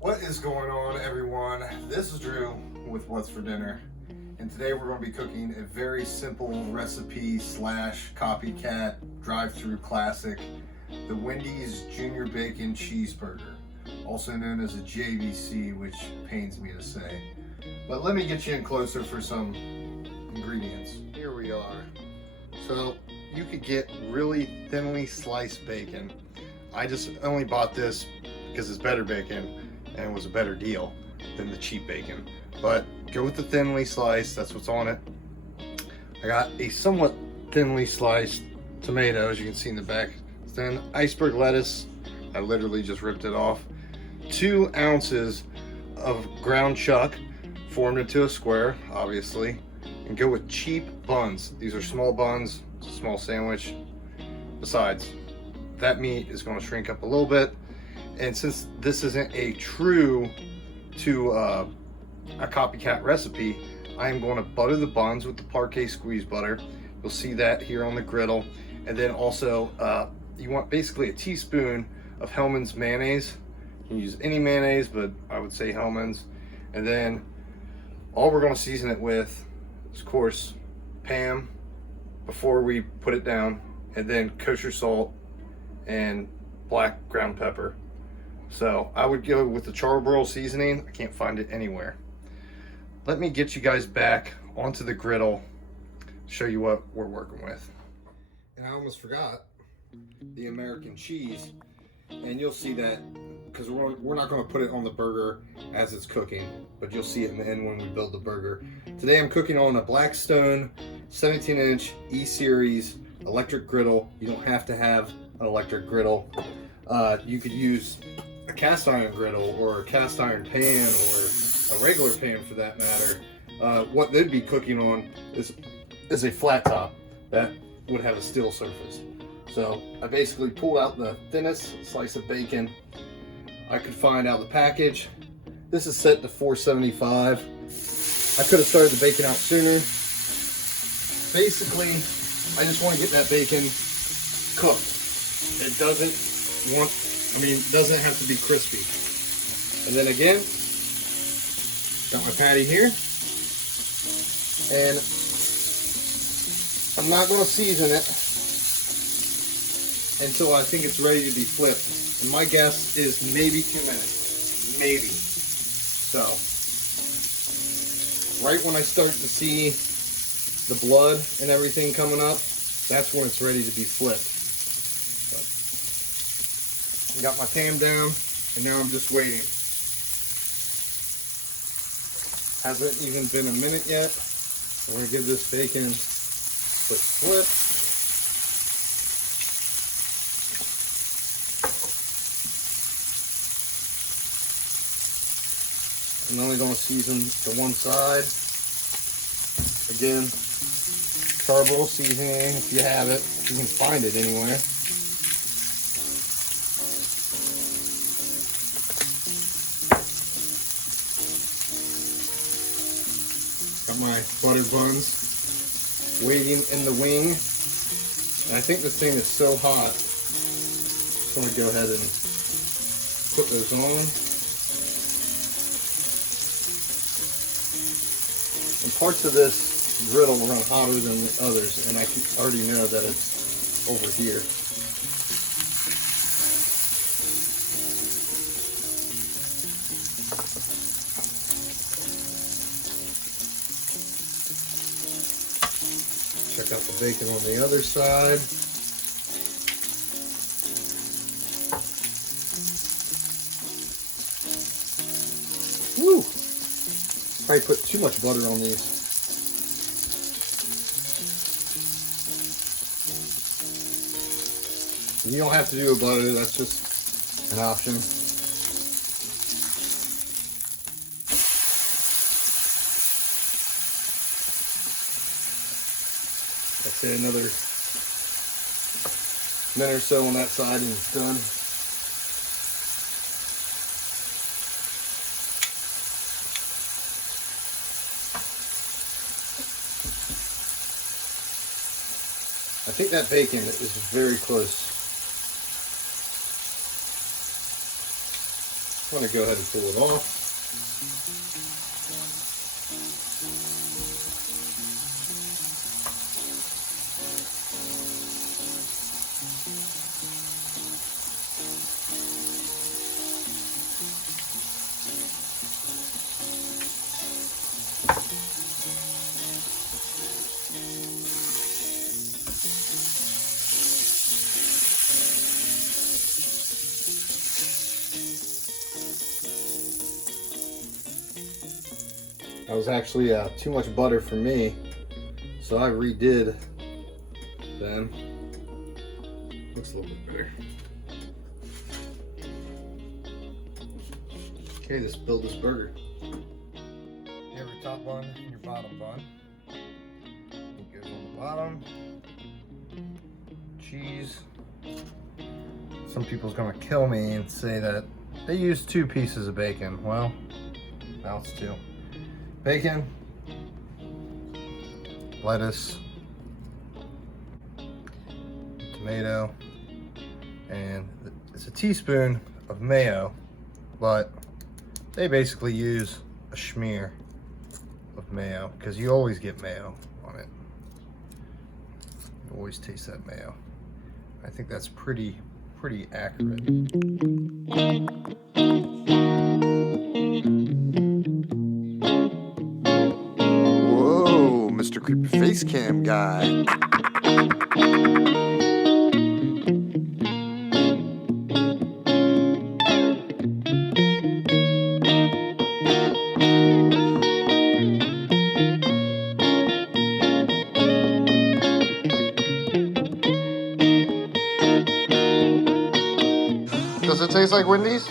What is going on, everyone? This is Drew with What's for Dinner, and today we're going to be cooking a very simple recipe slash copycat drive-through classic, the Wendy's Junior Bacon Cheeseburger, also known as a JBC, which pains me to say. But let me get you in closer for some ingredients. Here we are. So you could get really thinly sliced bacon. I just only bought this because it's better bacon and it was a better deal than the cheap bacon. But go with the thinly sliced, that's what's on it. I got a somewhat thinly sliced tomato, as you can see in the back. Then iceberg lettuce, I literally just ripped it off. 2 ounces of ground chuck, formed into a square, obviously. And go with cheap buns. These are small buns, it's a small sandwich. Besides, that meat is going to shrink up a little bit. And since this isn't a true to a copycat recipe, I am going to butter the buns with the parquet squeeze butter. You'll see that here on the griddle. And then also, you want basically a teaspoon of Hellmann's mayonnaise. You can use any mayonnaise, but I would say Hellmann's. And then all we're going to season it with is, of course, Pam before we put it down, and then kosher salt and black ground pepper. So I would go with the charbroil seasoning. I can't find it anywhere. Let me get you guys back onto the griddle, show you what we're working with. And I almost forgot the American cheese, and you'll see that because we're not going to put it on the burger as it's cooking, but you'll see it in the end when we build the burger. Today I'm cooking on a Blackstone 17-inch E-Series electric griddle. You don't have to have an electric griddle. You could use a cast iron griddle or a cast iron pan or a regular pan for that matter. What they'd be cooking on is a flat top that would have a steel surface. So I basically pulled out the thinnest slice of bacon I could find out of the package. This is set to 475. I could have started the bacon out sooner. Basically, I just want to get that bacon cooked. It doesn't have to be crispy. And then again, got my patty here. And I'm not going to season it until I think it's ready to be flipped. And my guess is maybe 2 minutes. Maybe. So, right when I start to see the blood and everything coming up, that's when it's ready to be flipped. I got my pan down, and now I'm just waiting. Hasn't even been a minute yet. I'm going to give this bacon a quick flip. I'm only going to season to one side. Again, charbroil seasoning if you have it. You can find it anywhere. Got my butter buns waiting in the wing. And I think this thing is so hot. Just want to go ahead and put those on. And parts of this griddle run hotter than the others, and I can already know that it's over here. Check out the bacon on the other side. Woo! Probably put too much butter on these. You don't have to do a butter, that's just an option. I'd say another minute or so on that side and it's done. I think that bacon is very close. I'm going to go ahead and pull it off. That was actually too much butter for me, so I redid them. Looks a little bit better. Okay, let's build this burger. You have your top bun and your bottom bun. It goes on the bottom. Cheese. Some people's gonna kill me and say that they use 2 pieces of bacon. Well, now it's 2. Bacon, lettuce, tomato, and it's a teaspoon of mayo, but they basically use a smear of mayo because you always get mayo on it. You always taste that mayo. I think that's pretty accurate. Mr. Creepy Face Cam guy. Does it taste like Wendy's?